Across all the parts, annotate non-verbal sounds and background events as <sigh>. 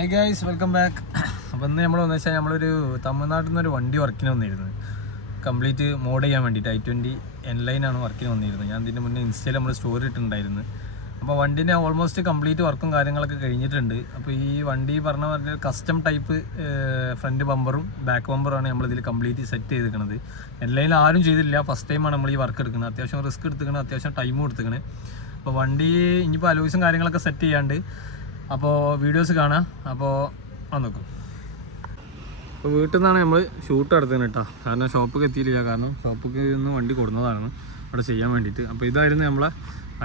Hi guys welcome back അപ്പോൾ ഇന്ന് നമ്മൾ വന്നു വെച്ചാൽ നമ്മളൊരു തമിഴ്നാട്ടിൽ നിന്നൊരു വണ്ടി വർക്കിന് വന്നിരുന്നത് കംപ്ലീറ്റ് മോഡ് ചെയ്യാൻ വേണ്ടിയിട്ട് ഐ ട്വന്റി എൻ ലൈനാണ് വർക്കിന് വന്നിരുന്നത്. ഞാൻ ഇതിന്റെ മുന്നേ ഇൻസ്റ്റയിൽ നമ്മൾ സ്റ്റോറി ഇട്ടിട്ടുണ്ടായിരുന്നു. അപ്പോൾ വണ്ടീന്റെ ഓൾമോസ്റ്റ് കംപ്ലീറ്റ് വർക്കും കാര്യങ്ങളൊക്കെ കഴിഞ്ഞിട്ടുണ്ട്. അപ്പോൾ ഈ വണ്ടി പറഞ്ഞ പറഞ്ഞ കസ്റ്റം ടൈപ്പ് ഫ്രണ്ട് ബമ്പറും ബാക്ക് ബമ്പറുമാണ് നമ്മളിതിൽ കംപ്ലീറ്റ് സെറ്റ് ചെയ്തിരിക്കുന്നത് എൻ ലൈനിൽ ആരും ചെയ്തില്ല ഫസ്റ്റ് ടൈമാണ് നമ്മൾ ഈ വർക്ക് എടുക്കുന്നത്. അത്യാവശ്യം റിസ്ക് എടുത്തിക്കണം അത്യാവശ്യം ടൈമും എടുത്തിക്കണേ അപ്പോൾ വണ്ടി ഇനിയിപ്പോൾ അലോയ്സും കാര്യങ്ങളൊക്കെ സെറ്റ് ചെയ്യാണ്ട് അപ്പോൾ വീഡിയോസ് കാണാം. അപ്പോൾ വന്നേക്കും നോക്കും. അപ്പോൾ വീട്ടിൽ നിന്നാണ് നമ്മൾ ഷൂട്ട് നടത്തുന്നത് കേട്ടോ. കാരണം ഷോപ്പിൽ എത്തിയില്ല കാരണം ഷോപ്പിൽ നിന്ന് വണ്ടി കൊടുന്നതാണ് അവിടെ ചെയ്യാൻ വേണ്ടിയിട്ട്. അപ്പോൾ ഇതായിരുന്നു നമ്മളെ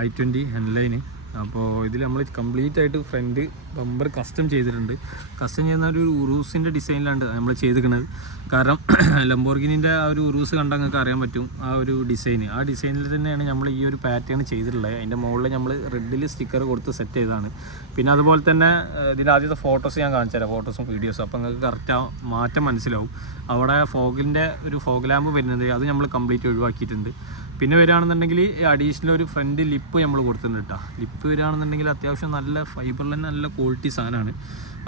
ഐ ട്വന്റി ഹെൻലൈന് അപ്പോൾ ഇതിൽ നമ്മൾ കംപ്ലീറ്റ് ആയിട്ട് ഫ്രണ്ട് ബമ്പർ കസ്റ്റം ചെയ്തിട്ടുണ്ട്. കസ്റ്റം ചെയ്യുന്ന ഒരു ഉറൂസിന്റെ ഡിസൈനിലാണ് നമ്മൾ ചെയ്തിരിക്കുന്നത്. കാരണം <clears throat> ലംബോർഗിനിന്റെ ആ ഒരു ഉറൂസ് കണ്ടാൽ നിങ്ങൾക്ക് അറിയാൻ പറ്റും ആ ഒരു ഡിസൈൻ ആ ഡിസൈനിൽ തന്നെയാണ് നമ്മൾ ഈ ഒരു പാറ്റേൺ ചെയ്തിട്ടുള്ളത്. അതിന്റെ മുകളിൽ നമ്മൾ റെഡിൽ സ്റ്റിക്കർ കൊടുത്ത് സെറ്റ് ചെയ്തതാണ്. പിന്നെ അതുപോലെ തന്നെ ഇതിന്റെ ആദ്യത്തെ ഫോട്ടോസ് ഞാൻ കാണിച്ചു തരാം. ഫോട്ടോസും വീഡിയോസും അപ്പോൾ നിങ്ങൾക്ക് കറക്റ്റ് ആ മാറ്റം മനസ്സിലാവും. അവിടെ ഫോഗിന്റെ ഒരു ഫോഗ് ലാമ്പ് വരുന്നത് അത് നമ്മൾ കംപ്ലീറ്റ് ഒഴിവാക്കിയിട്ടുണ്ട്. പിന്നെ വരികയാണെന്നുണ്ടെങ്കിൽ അഡീഷണൽ ഒരു ഫ്രണ്ട് ലിപ്പ് നമ്മൾ കൊടുത്തിട്ടുണ്ട് കേട്ടോ ലിപ്പ് വരികയാണെന്നുണ്ടെങ്കിൽ അത്യാവശ്യം നല്ല ഫൈബറിൽ തന്നെ നല്ല ക്വാളിറ്റി സാധനമാണ്.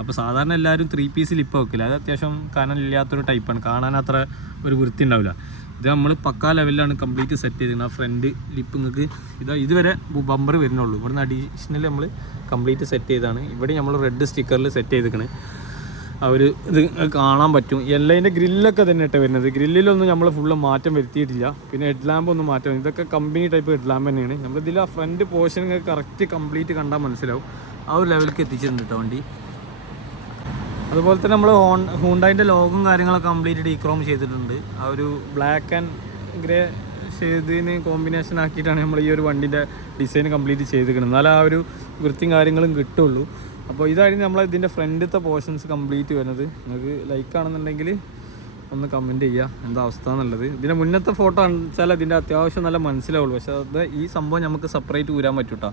അപ്പോൾ സാധാരണ എല്ലാവരും ത്രീ പീസ് ലിപ്പ് വെക്കില്ല. അത് അത്യാവശ്യം കനലില്ലാത്തൊരു ടൈപ്പാണ് കാണാൻ അത്ര ഒരു വൃത്തി ഉണ്ടാവില്ല. ഇത് നമ്മൾ പക്കാ ലെവലിലാണ് കംപ്ലീറ്റ് സെറ്റ് ചെയ്തിരുന്നത് ആ ഫ്രണ്ട് ലിപ്പ് നിങ്ങൾക്ക് ഇതാ ഇതുവരെ ബമ്പർ വരുന്നുള്ളൂ. ഇവിടുന്ന് അഡീഷണൽ നമ്മൾ കംപ്ലീറ്റ് സെറ്റ് ചെയ്താണ് ഇവിടെ നമ്മൾ റെഡ് സ്റ്റിക്കറിൽ സെറ്റ് ചെയ്തിരിക്കണേ. ഒരു ഇത് കാണാൻ പറ്റും. എല്ലതിന്റെ ഗ്രില്ലൊക്കെ തന്നെ ഇട്ട് വരുന്നത്. ഗ്രില്ലിലൊന്നും നമ്മൾ ഫുള്ള് മാറ്റം വരുത്തിയിട്ടില്ല. പിന്നെ ഹെഡ് ലാമ്പ് ഒന്നും മാറ്റം ഇതൊക്കെ കമ്പനി ടൈപ്പ് ഹെഡ് ലാമ്പ് തന്നെയാണ്. നമ്മളിതിൽ ആ ഫ്രണ്ട് പോർഷൻ കറക്റ്റ് കംപ്ലീറ്റ് കണ്ടാൽ മനസ്സിലാവും. ആ ഒരു ലെവലിലേക്ക് എത്തിച്ചിട്ടുണ്ട് വണ്ടി. അതുപോലെ തന്നെ നമ്മൾ ഹോൺ ഹൂണ്ടായിന്റെ ലോഗും കാര്യങ്ങളൊക്കെ കംപ്ലീറ്റ് ഡീക്രോം ചെയ്തിട്ടുണ്ട്. ആ ഒരു ബ്ലാക്ക് ആൻഡ് ഗ്രേ ചെയ്തതിന് കോമ്പിനേഷൻ ആക്കിയിട്ടാണ് നമ്മൾ ഈ ഒരു വണ്ടിന്റെ ഡിസൈൻ കംപ്ലീറ്റ് ചെയ്തിരിക്കുന്നത്. എന്നാലും ആ ഒരു വൃത്തിയും കാര്യങ്ങളും കിട്ടുള്ളൂ. അപ്പോൾ ഇതായിരുന്നു നമ്മൾ ഇതിന്റെ ഫ്രണ്ടിലത്തെ പോർഷൻസ് കംപ്ലീറ്റ് വരുന്നത്. നിങ്ങൾക്ക് ലൈക്ക് ആണെന്നുണ്ടെങ്കിൽ ഒന്ന് കമന്റ് ചെയ്യുക. എന്താ അവസ്ഥ എന്നുള്ളത്. ഇതിന്റെ മുന്നത്തെ ഫോട്ടോ വെച്ചാൽ അതിന്റെ അത്യാവശ്യം നല്ല മനസ്സിലാവുള്ളൂ. പക്ഷേ അത് ഈ സംഭവം നമുക്ക് സെപ്പറേറ്റ് ഊരാൻ പറ്റൂട്ടാ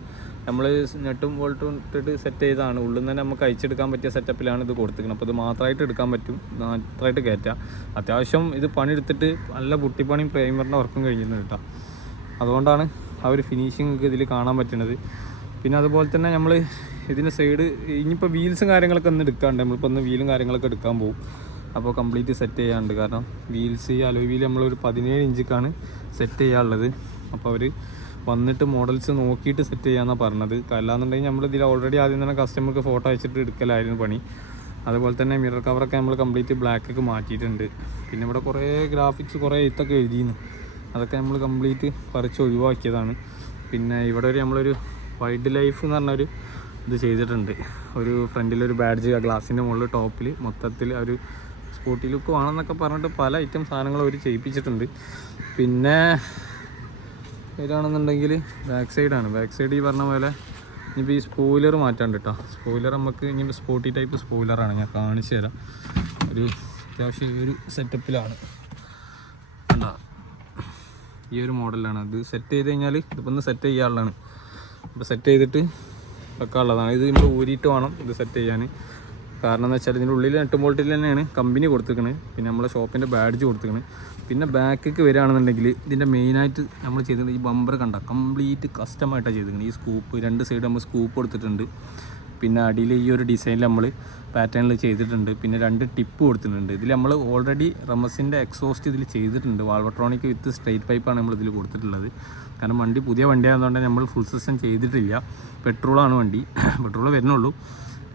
നമ്മൾ നെട്ടും വോൾട്ടും ഇട്ടിട്ട് സെറ്റ് ചെയ്താണ് ഉള്ളിൽ നിന്ന് നമുക്ക് അയച്ചെടുക്കാൻ പറ്റിയ സെറ്റപ്പിലാണ് ഇത് കൊടുത്തിരിക്കുന്നത്. അപ്പോൾ ഇത് മാത്രമായിട്ട് എടുക്കാൻ പറ്റും. മാത്രമായിട്ട് കയറ്റാം. അത്യാവശ്യം ഇത് പണിയെടുത്തിട്ട് നല്ല പുട്ടിപ്പണിയും പ്രൈമറിന്റെ വർക്കും കഴിഞ്ഞിട്ടുണ്ട് കേട്ടോ അതുകൊണ്ടാണ് ആ ഒരു ഫിനിഷിങ് ഇതിൽ കാണാൻ പറ്റുന്നത്. പിന്നെ അതുപോലെ തന്നെ നമ്മൾ ഇതിന്റെ സൈഡ് ഇനിയിപ്പോൾ വീൽസും കാര്യങ്ങളൊക്കെ ഒന്ന് എടുക്കാണ്ട്. നമ്മളിപ്പോൾ ഒന്ന് വീലും കാര്യങ്ങളൊക്കെ എടുക്കാൻ പോകും അപ്പോൾ കംപ്ലീറ്റ് സെറ്റ് ചെയ്യാനുണ്ട് കാരണം വീൽസ് ഈ അലോയ് വീൽ നമ്മളൊരു പതിനേഴ് ഇഞ്ചിക്കാണ് സെറ്റ് ചെയ്യാനുള്ളത്. അപ്പോൾ അവർ വന്നിട്ട് മോഡൽസ് നോക്കിയിട്ട് സെറ്റ് ചെയ്യാമെന്നാണ് പറഞ്ഞത്. അല്ലാന്നുണ്ടെങ്കിൽ നമ്മൾ ഇതിൽ ഓൾറെഡി ആദ്യം തന്നെ കസ്റ്റമർക്ക് ഫോട്ടോ അയച്ചിട്ട് എടുക്കലായിരുന്നു പണി. അതുപോലെ തന്നെ മിറർ കവറൊക്കെ നമ്മൾ കംപ്ലീറ്റ് ബ്ലാക്ക് ഒക്കെ മാറ്റിയിട്ടുണ്ട്. പിന്നെ ഇവിടെ കുറേ ഗ്രാഫിക്സ് കുറേ ഇത്തൊക്കെ എഴുതിയിരുന്നു അതൊക്കെ നമ്മൾ കംപ്ലീറ്റ് പറിച്ച് ഒഴിവാക്കിയതാണ്. പിന്നെ ഇവിടെ ഒരു നമ്മളൊരു വൈൽഡ് ലൈഫ് എന്ന് പറഞ്ഞൊരു ഇത് ചെയ്തിട്ടുണ്ട്. ഒരു ഫ്രണ്ടിലൊരു ബാഡ്ജ് ആ ഗ്ലാസിന്റെ മുകളിൽ ടോപ്പിൽ മൊത്തത്തിൽ ഒരു സ്കൂട്ടി ലുക്ക് വേണമെന്നൊക്കെ പറഞ്ഞിട്ട് പല ഐറ്റം സാധനങ്ങൾ അവർ ചെയ്യിപ്പിച്ചിട്ടുണ്ട്. പിന്നെ ഇതാണെന്നുണ്ടെങ്കിൽ ബാക്ക് സൈഡാണ് ബാക്ക് സൈഡ് ഈ പറഞ്ഞ പോലെ ഇനിയിപ്പോൾ ഈ സ്പോയിലർ മാറ്റാണ്ട് കേട്ടോ സ്പോയിലർ നമുക്ക് ഇനിയിപ്പോൾ സ്പോട്ടി ടൈപ്പ് സ്പോയിലറാണ് ഞാൻ കാണിച്ചു തരാം. ഒരു അത്യാവശ്യം ഈ ഒരു സെറ്റപ്പിലാണ് കണ്ടോ? ഈ ഒരു മോഡലാണ് ഇത് സെറ്റ് ചെയ്ത് കഴിഞ്ഞാൽ ഇതിപ്പോൾ ഒന്ന് സെറ്റ് ചെയ്യാനുള്ളതാണ്. അപ്പോൾ സെറ്റ് ചെയ്തിട്ട് വെക്കാനുള്ളതാണ് ഇത് നമ്മൾ ഊരിയിട്ട് വേണം ഇത് സെറ്റ് ചെയ്യാൻ. കാരണം എന്ന് വെച്ചാൽ ഇതിന്റെ ഉള്ളിൽ നെട്ട് ബോൾട്ടിൽ തന്നെയാണ് കമ്പനി കൊടുത്തിരിക്കുന്നത് പിന്നെ നമ്മളെ ഷോപ്പിന്റെ ബാഡ്ജ് കൊടുത്തിരിക്കുന്നത് പിന്നെ ബാക്കിലേക്ക് വരികയാണെന്നുണ്ടെങ്കിൽ ഇതിന്റെ മെയിനായിട്ട് നമ്മൾ ചെയ്തിരുന്നത് ഈ ബമ്പർ കണ്ട. കംപ്ലീറ്റ് കസ്റ്റമായിട്ടാണ് ചെയ്തിരിക്കുന്നത് ഈ സ്കൂപ്പ് രണ്ട് സൈഡ് നമ്മൾ സ്കൂപ്പ് കൊടുത്തിട്ടുണ്ട്. പിന്നെ അടിയിൽ ഈ ഒരു ഡിസൈനിൽ നമ്മൾ പാറ്റേണിൽ ചെയ്തിട്ടുണ്ട്. പിന്നെ രണ്ട് ടിപ്പ് കൊടുത്തിട്ടുണ്ട്. ഇതിൽ നമ്മൾ ഓൾറെഡി റമസിന്റെ എക്സോസ്റ്റ് ഇതിൽ ചെയ്തിട്ടുണ്ട്. വാൾവട്രോണിക് വിത്ത് സ്ട്രെയിറ്റ് പൈപ്പാണ് നമ്മൾ ഇതിൽ കൊടുത്തിട്ടുള്ളത്. കാരണം വണ്ടി പുതിയ വണ്ടിയായതുകൊണ്ട് നമ്മൾ ഫുൾ സിസ്റ്റം ചെയ്തിട്ടില്ല. പെട്രോളാണ് വണ്ടി. <coughs> പെട്രോൾ വരുന്നുള്ളൂ.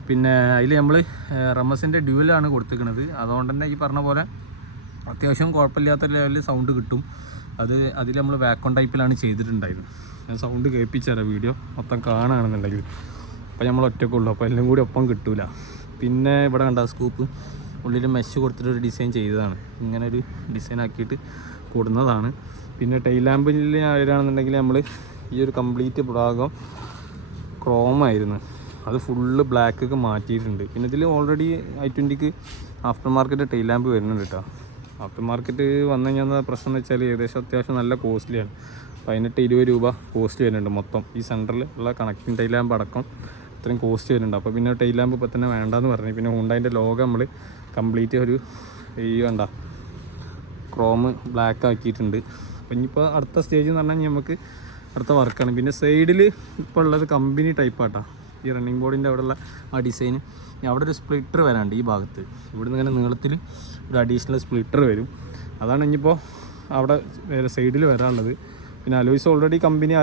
പിന്നെ അതിൽ നമ്മൾ റമസിന്റെ ഡ്യൂലാണ് കൊടുത്തിരിക്കുന്നത്. അതുകൊണ്ട് തന്നെ ഈ പറഞ്ഞ പോലെ അത്യാവശ്യം കുഴപ്പമില്ലാത്ത ലെവലിൽ സൗണ്ട് കിട്ടും. അത് അതിൽ നമ്മൾ വാക്കോൺ ടൈപ്പിലാണ് ചെയ്തിട്ടുണ്ടായിരുന്നത് ഞാൻ സൗണ്ട് കേൾപ്പിച്ചുതരാം വീഡിയോ മൊത്തം കാണുകയാണെന്നുണ്ടെങ്കിൽ. അപ്പോൾ നമ്മൾ ഒറ്റക്കുള്ളൂ. അപ്പോൾ എല്ലാം കൂടി ഒപ്പം കിട്ടൂല. പിന്നെ ഇവിടെ കണ്ട സ്കൂപ്പ് ഉള്ളിൽ മെഷ് കൊടുത്തിട്ട് ഒരു ഡിസൈൻ ചെയ്തതാണ്. ഇങ്ങനെ ഒരു ഡിസൈൻ ആക്കിയിട്ട് കൊടുന്നതാണ്. പിന്നെ ടൈൽ ലാമ്പിൽ വരികയാണെന്നുണ്ടെങ്കിൽ നമ്മൾ ഈ ഒരു കംപ്ലീറ്റ് ഭാഗം ക്രോമായിരുന്നു അത് ഫുള്ള് ബ്ലാക്കൊക്കെ മാറ്റിയിട്ടുണ്ട്. പിന്നെ ഇതിൽ ഓൾറെഡി ഐ ട്വന്റിക്ക് ആഫ്റ്റർ മാർക്കറ്റ് ടൈൽ ലാമ്പ് വരുന്നുണ്ട് കേട്ടോ ആഫ്റ്റർ മാർക്കറ്റ് വന്നു കഴിഞ്ഞാൽ പ്രശ്നം എന്ന് വെച്ചാൽ ഏകദേശം അത്യാവശ്യം നല്ല കോസ്റ്റ്ലിയാണ് പതിനെട്ട് ഇരുപത് രൂപ കോസ്റ്റ് വരുന്നുണ്ട് മൊത്തം. ഈ സെന്ററിൽ ഉള്ള കണക്റ്റിംഗ് ടൈൽ ലാമ്പ് അടക്കം ഇത്രയും കോസ്റ്റ് വരുന്നുണ്ട്. അപ്പോൾ പിന്നെ ടൈൽ ലാമ്പ് ഇപ്പോൾ തന്നെ വേണ്ടാന്ന് പറഞ്ഞു. പിന്നെ ഹുണ്ടായിന്റെ ലോഗം നമ്മൾ കംപ്ലീറ്റ് ഒരു ഈ വേണ്ട ക്രോം ബ്ലാക്ക് ആക്കിയിട്ടുണ്ട്. അപ്പം ഇനിയിപ്പോൾ അടുത്ത സ്റ്റേജ് എന്ന് പറഞ്ഞാൽ നമുക്ക് അടുത്ത വർക്കാണ് പിന്നെ സൈഡിൽ ഇപ്പോൾ ഉള്ളത് കമ്പനി ടൈപ്പാട്ടാ ഈ റണ്ണിങ് ബോർഡിന്റെ അവിടെയുള്ള ആ ഡിസൈൻ അവിടെ ഒരു സ്പ്ലിറ്റർ വരാണ്ട് ഈ ഭാഗത്ത്. ഇവിടുന്ന് ഇങ്ങനെ നീളത്തിൽ ഒരു അഡീഷണൽ സ്പ്ലിറ്റർ വരും. അതാണ് ഇനിയിപ്പോൾ അവിടെ സൈഡിൽ വരാനുള്ളത്. പിന്നെ അലോയ്സ് ഓൾറെഡി കമ്പനി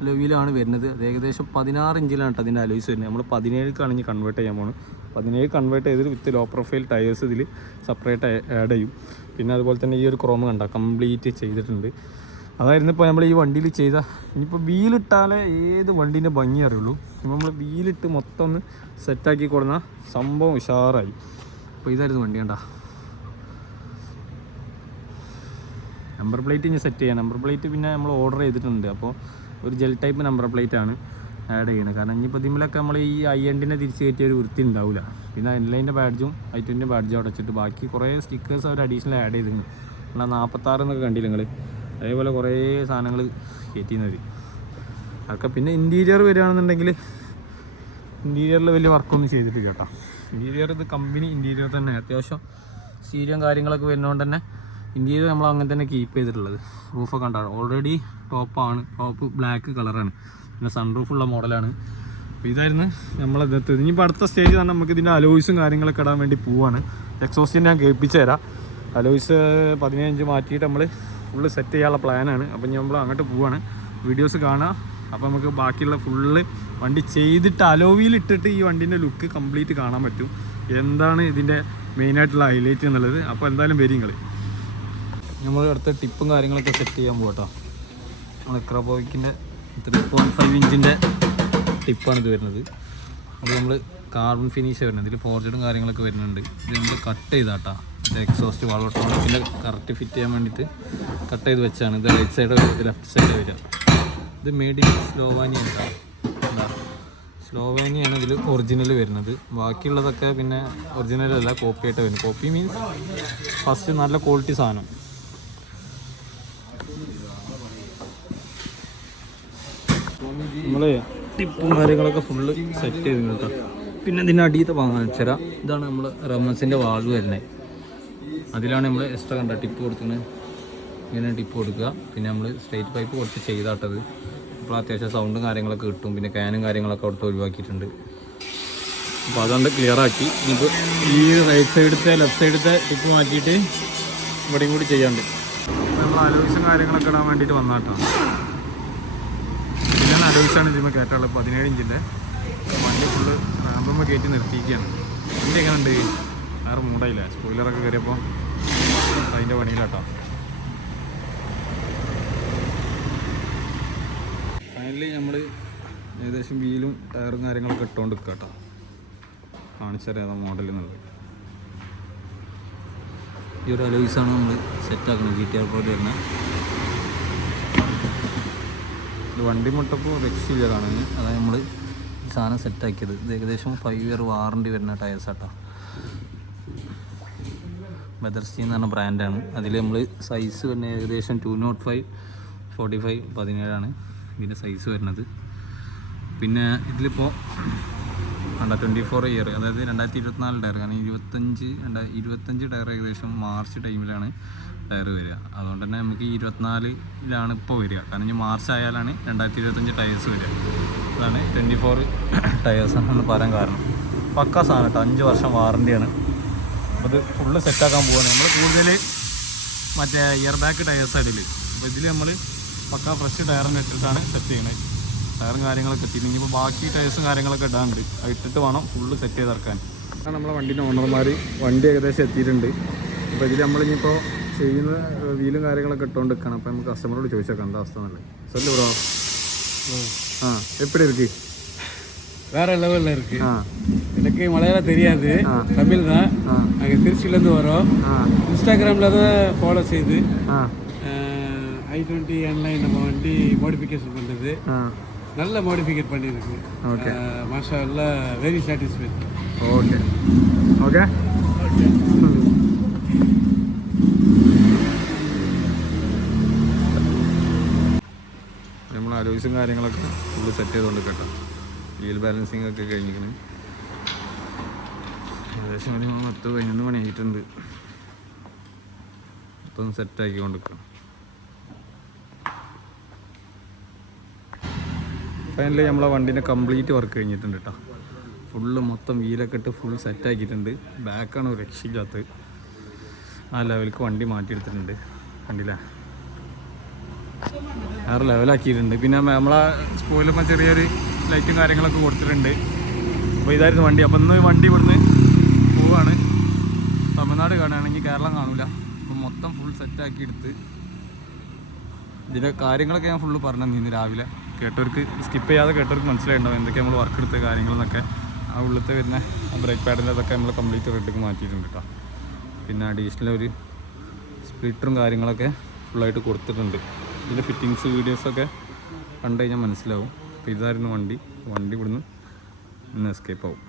അലോയിലാണ് വരുന്നത്. ഏകദേശം പതിനാറ് ഇഞ്ചിലാണ് കേട്ടോ അതിന്റെ അലോയ്സ് വരുന്നത്. നമ്മൾ പതിനേഴ് കാണിഞ്ഞ് കൺവേർട്ട് ചെയ്യാൻ പോകുന്നത് അതിനെ കൺവേർട്ട് ചെയ്ത് വിത്ത് ലോ പ്രൊഫൈൽ ടയേഴ്സ് ഇതിൽ സെപ്പറേറ്റ് ആഡ് ചെയ്യും. പിന്നെ അതുപോലെ തന്നെ ഈ ഒരു ക്രോം കണ്ട? കംപ്ലീറ്റ് ചെയ്തിട്ടുണ്ട്. അതായിരുന്നു ഇപ്പോൾ നമ്മൾ ഈ വണ്ടിയിൽ ചെയ്ത ഇനിയിപ്പോൾ വീലിട്ടാലേ ഏത് വണ്ടീന്റെ ഭംഗി അറിയുള്ളൂ. ഇപ്പോൾ നമ്മൾ വീലിട്ട് മൊത്തം ഒന്ന് സെറ്റാക്കി കൊടുന്ന സംഭവം ഉഷാറായി. അപ്പോൾ ഇതായിരുന്നു വണ്ടി കണ്ട. നമ്പർ പ്ലേറ്റ് ഇനി സെറ്റ് ചെയ്യാം. നമ്പർ പ്ലേറ്റ് പിന്നെ നമ്മൾ ഓർഡർ ചെയ്തിട്ടുണ്ട്. അപ്പോൾ ഒരു ജെൽ ടൈപ്പ് നമ്പർ പ്ലേറ്റ് ആണ്. ആഡ് ചെയ്യണം. കാരണം ഇനിയിപ്പോൾ ഇതിമിലൊക്കെ നമ്മൾ ഈ ഐ എൻഡിനെ തിരിച്ച് കയറ്റിയ ഒരു വൃത്തി ഉണ്ടാവില്ല പിന്നെ എൻലൈന്റെ ബാഡ്ജും ഐ ട്വന്റെ ബാഡ്ജും അടച്ചിട്ട് ബാക്കി കുറേ സ്റ്റിക്കേഴ്സ് അവർ അഡീഷണൽ ആഡ് ചെയ്തിരുന്നു എന്നാൽ നാൽപ്പത്താറ് എന്നൊക്കെ കണ്ടില്ല നിങ്ങൾ അതേപോലെ കുറേ സാധനങ്ങൾ കയറ്റിയിരുന്നത് അതൊക്കെ പിന്നെ ഇന്റീരിയർ വരികയാണെന്നുണ്ടെങ്കിൽ ഇന്റീരിയറിൽ വലിയ വർക്കൊന്നും ചെയ്തിട്ട് കേട്ടോ. ഇന്റീരിയർ ഇത് കമ്പനി ഇന്റീരിയർ തന്നെ. അത്യാവശ്യം സീരിയം കാര്യങ്ങളൊക്കെ വരുന്നതുകൊണ്ട് തന്നെ ഇന്റീരിയർ നമ്മൾ അങ്ങനെ തന്നെ കീപ്പ് ചെയ്തിട്ടുള്ളത്. റൂഫൊക്കെ ഉണ്ടാവും ഓൾറെഡി ടോപ്പാണ് ടോപ്പ് ബ്ലാക്ക് കളറാണ് പിന്നെ സൺറൂഫുള്ള മോഡലാണ്. അപ്പോൾ ഇതായിരുന്നു നമ്മളത് ഇനിയിപ്പോൾ അടുത്ത സ്റ്റേജ് തന്നെ നമുക്ക് ഇതിന്റെ അലോയ്സും കാര്യങ്ങളൊക്കെ ഇടാൻ വേണ്ടി പോവാണ്. എക്സോസ്റ്റിൻ ഞാൻ കേൾപ്പിച്ച് തരാം. അലോയ്സ് പതിനഞ്ച് മാറ്റിയിട്ട് നമ്മൾ ഫുള്ള് സെറ്റ് ചെയ്യാനുള്ള പ്ലാനാണ് അപ്പം നമ്മൾ അങ്ങോട്ട് പോവാണ്. വീഡിയോസ് കാണുക അപ്പോൾ നമുക്ക് ബാക്കിയുള്ള ഫുള്ള് വണ്ടി ചെയ്തിട്ട് അലോവിയിൽ ഇട്ടിട്ട് ഈ വണ്ടീന്റെ ലുക്ക് കംപ്ലീറ്റ് കാണാൻ പറ്റും. എന്താണ് ഇതിന്റെ മെയിനായിട്ടുള്ള ഹൈലൈറ്റ് എന്നുള്ളത്. അപ്പോൾ എന്തായാലും വരും നിങ്ങൾ നമ്മൾ അടുത്ത ടിപ്പും കാര്യങ്ങളൊക്കെ സെറ്റ് ചെയ്യാൻ പോകട്ടോ നമ്മൾ എക്രോബോയ്ക്കിന്റെ ത്രീ പോയിന്റ് ഫൈവ് ഇഞ്ചിന്റെ ടിപ്പാണ് ഇത് വരുന്നത്. അത് നമ്മൾ കാർബൺ ഫിനിഷ് വരുന്നത്. ഇതിൽ ഫോർജഡും കാര്യങ്ങളൊക്കെ വരുന്നുണ്ട്. ഇത് നമ്മൾ കട്ട് ചെയ്താട്ടാ. ഇത് എക്സോസ്റ്റ് വാളോട്ടോടെ പിന്നെ കറക്റ്റ് ഫിറ്റ് ചെയ്യാൻ വേണ്ടിയിട്ട് കട്ട് ചെയ്ത് വെച്ചാണ്. ഇത് റൈറ്റ് സൈഡ് ലെഫ്റ്റ് സൈഡ് വരിക ഇത് മേഡ് ഇൻ സ്ലോവാനിയ എന്താ എന്താ സ്ലോവേനിയാണ് ഇതിൽ ഒറിജിനൽ വരുന്നത്. ബാക്കിയുള്ളതൊക്കെ പിന്നെ ഒറിജിനൽ അല്ല കോപ്പി ആയിട്ട് വരും കോപ്പി മീൻസ് ഫസ്റ്റ് നല്ല ക്വാളിറ്റി സാധനം. നമ്മൾ ടിപ്പും കാര്യങ്ങളൊക്കെ ഫുള്ള് സെറ്റ് ചെയ്ത് കേട്ടോ പിന്നെ ഇതിന്റെ അടിയത്തെ വാങ്ങാൻ വെച്ചുതരാം ഇതാണ് നമ്മൾ റമസിന്റെ വാൾവ് വരുന്നത് അതിലാണ് നമ്മൾ എക്സ്ട്രാ കണ്ട ടിപ്പ് കൊടുക്കുന്നത് ഇങ്ങനെ ടിപ്പ് കൊടുക്കുക. പിന്നെ നമ്മൾ സ്ട്രേറ്റ് പൈപ്പ് കൊടുത്ത് ചെയ്താട്ടത്. അപ്പോൾ അത്യാവശ്യം സൗണ്ടും കാര്യങ്ങളൊക്കെ കിട്ടും. പിന്നെ ക്യാനും കാര്യങ്ങളൊക്കെ അവിടുത്തെ ഒഴിവാക്കിയിട്ടുണ്ട്. അപ്പോൾ അതുകൊണ്ട് ക്ലിയർ ആക്കി. ഇനിയിപ്പോൾ ഈ റൈറ്റ് സൈഡത്തെ ലെഫ്റ്റ് സൈഡത്തെ ടിപ്പ് മാറ്റിയിട്ട് ഇവിടെയും കൂടി ചെയ്യാണ്ട്. നമ്മൾ അലോയ്സും കാര്യങ്ങളൊക്കെ ഇടാൻ വേണ്ടിയിട്ട് വന്നാട്ടാണ് ഞാൻ അലോയ്സാണ് കേട്ടുള്ളത് പതിനേഴ് ഇഞ്ചിന്റെ. വണ്ടി ഫുള്ള് റാമ്പമ്മ കയറ്റി നിർത്തിയിരിക്കുകയാണ്. വണ്ടി എങ്ങനെ ഉണ്ട്? ആറ് മൂടായില്ല? സ്പോയിലറൊക്കെ കയറിയപ്പോൾ അതിന്റെ പണിയിലാട്ടോ. ഫൈനലി നമ്മൾ ഏകദേശം വീലും ടയറും കാര്യങ്ങളൊക്കെ ഇട്ടുകൊണ്ട് കേട്ടോ കാണിച്ചറിയാം അതാ മോഡൽ എന്നുള്ളത്. ഈ ഒരു അലോയ്സാണ് നമ്മൾ സെറ്റാക്കുന്നത് ജി ടി ആർ പോലെ വരുന്നത്. ഇത് വണ്ടി മുട്ടപ്പോൾ രക്ഷയില്ല കാണുന്നത് അതാണ് നമ്മൾ സാധനം സെറ്റാക്കിയത്. ഇത് ഏകദേശം ഫൈവ് ഇയർ വാറണ്ടി വരുന്ന ടയേഴ്സ് ആട്ടോ. ബദർസ്റ്റി എന്ന് പറഞ്ഞ ബ്രാൻഡാണ് അതിൽ നമ്മൾ സൈസ് വരുന്നത് ഏകദേശം two naught five forty five പതിനേഴാണ് ഇതിന്റെ സൈസ് വരുന്നത്. പിന്നെ ഇതിലിപ്പോൾ കണ്ട ട്വന്റി ഫോർ ഇയർ അതായത് രണ്ടായിരത്തി ഇരുപത്തിനാല് ടയർ കാരണം ഇരുപത്തഞ്ച് രണ്ടായിരത്തി ഇരുപത്തഞ്ച് ടയർ ഏകദേശം മാർച്ച് ടൈമിലാണ് ടയർ വരിക. അതുകൊണ്ട് തന്നെ നമുക്ക് ഇരുപത്തിനാലിലാണ് ഇപ്പോൾ വരിക. കാരണം ഇനി മാർച്ച് ആയാലാണ് രണ്ടായിരത്തി ഇരുപത്തഞ്ച് ടയേഴ്സ് വരിക. അതാണ് ട്വന്റി ഫോർ <coughs> ടയേഴ്സ് എന്ന് പറയാൻ കാരണം. പക്ക സാധനം കേട്ടോ. അഞ്ച് വർഷം വാറണ്ടിയാണ്. അത് ഫുള്ള് സെറ്റാക്കാൻ പോകുന്നത് നമ്മൾ കൂടുതൽ മറ്റേ ഇയർ ബാക്ക് ടയേഴ്സ് അടിയിൽ അപ്പോൾ ഇതിൽ നമ്മൾ പക്ക ഫ്രഷ് ടയറിന് ഇട്ടിട്ടാണ് സെറ്റ് ചെയ്യുന്നത് ടയറും കാര്യങ്ങളൊക്കെ എത്തി ഇനിയിപ്പോൾ ബാക്കി ടയേഴ്സും കാര്യങ്ങളൊക്കെ ഇടാണ്ട്. അത് ഇട്ടിട്ട് വേണം ഫുള്ള് സെറ്റ് ചെയ്ത് ഇറക്കാൻ. നമ്മളെ വണ്ടീന്റെ ഓണർമാർ വണ്ടി ഏകദേശം എത്തിയിട്ടുണ്ട്. അപ്പോൾ ഇതിൽ നമ്മളിനിപ്പോൾ ചെയ്യുന്ന വീലും കാര്യങ്ങളൊക്കെ ഇട്ടുകൊണ്ട് നിൽക്കണം അപ്പോൾ നമുക്ക് കസ്റ്റമറോട് ചോദിച്ചേക്കാം എന്താ അവസ്ഥ എന്നുള്ളത് സല്ല ബ്രോ ஆ எப்படி இருக்கு வேற லெவல்ல இருக்கு ஆ எனக்கு மலையாளம் தெரியாது தமிழ் தான் ஆ. நாங்கள் திருச்சியிலேருந்து வரோம் ஆ இன்ஸ்டாகிராமில் தான் ஃபாலோ செய்து ஆ ஐ டுவெண்ட்டி என்லைன் நம்ம வண்டி மாடிஃபிகேஷன் பண்ணுறது ஆ நல்ல மாடிஃபிகேட் பண்ணியிருக்கு ஓகே மாஷா எல்லாம் வெரி சாட்டிஸ்ஃபைட் ഓക്കെ ഓക്കെ നമ്മൾ അലോയ്സും കാര്യങ്ങളൊക്കെ ഫുള്ള് സെറ്റ് ചെയ്തുകൊണ്ട് കേട്ടോ. വീൽ ബാലൻസിങ് ഒക്കെ കഴിഞ്ഞിരിക്കുന്നു. ഏകദേശം ഒരു പത്ത് പതിനൊന്ന് മണി ആയിട്ടുണ്ട്. മൊത്തം സെറ്റ് ആക്കി നിൽക്കണം ഫൈനലി നമ്മളെ വണ്ടീന്റെ കംപ്ലീറ്റ് വർക്ക് കഴിഞ്ഞിട്ടുണ്ട് കേട്ടോ. ഫുള്ള് മൊത്തം വീലൊക്കെ ഇട്ട് ഫുൾ സെറ്റ് ആക്കിയിട്ടുണ്ട്. ബാക്കാണ് ഒരു രക്ഷയില്ലാത്തത്. ആ ലെവലിക്ക് വണ്ടി മാറ്റിയെടുത്തിട്ടുണ്ട്. കണ്ടില്ലേ? വേറെ ലെവലാക്കിയിട്ടുണ്ട് പിന്നെ നമ്മളെ സ്പോയിലുമ്പോൾ ചെറിയൊരു ലൈറ്റും കാര്യങ്ങളൊക്കെ കൊടുത്തിട്ടുണ്ട്. അപ്പോൾ ഇതായിരുന്നു വണ്ടി. അപ്പോൾ ഇന്ന് വണ്ടി ഇവിടുന്ന് പോവാണ്. തമിഴ്നാട് കാണുകയാണെങ്കിൽ കേരളം കാണില്ല അപ്പോൾ മൊത്തം ഫുൾ സെറ്റാക്കി എടുത്ത് ഇതിന്റെ കാര്യങ്ങളൊക്കെ ഞാൻ ഫുള്ള് പറഞ്ഞു ഇന്ന് രാവിലെ. കേട്ടവർക്ക് സ്കിപ്പ് ചെയ്യാതെ കേട്ടവർക്ക് മനസ്സിലായിട്ടുണ്ടാവും എന്തൊക്കെ നമ്മൾ വർക്ക് എടുത്ത കാര്യങ്ങളെന്നൊക്കെ. ആ ഉള്ളിലത്തെ വരുന്ന ബ്രേക്ക് പാഡിന്റെ അതൊക്കെ നമ്മൾ കംപ്ലീറ്റ് റെഡിക്ക് മാറ്റിയിട്ടുണ്ട് കേട്ടോ പിന്നെ അഡീഷണൽ ഒരു സ്പ്ലിറ്ററും കാര്യങ്ങളൊക്കെ ഫുള്ളായിട്ട് കൊടുത്തിട്ടുണ്ട്. ഇതിന്റെ ഫിറ്റിങ്സ് വീഡിയോസൊക്കെ കണ്ടു കഴിഞ്ഞാൽ മനസ്സിലാവും. അപ്പോൾ ഇതായിരുന്നു വണ്ടി. വണ്ടി ഇവിടുന്ന് ഇന്ന് എസ്കേപ്പ് ആവും.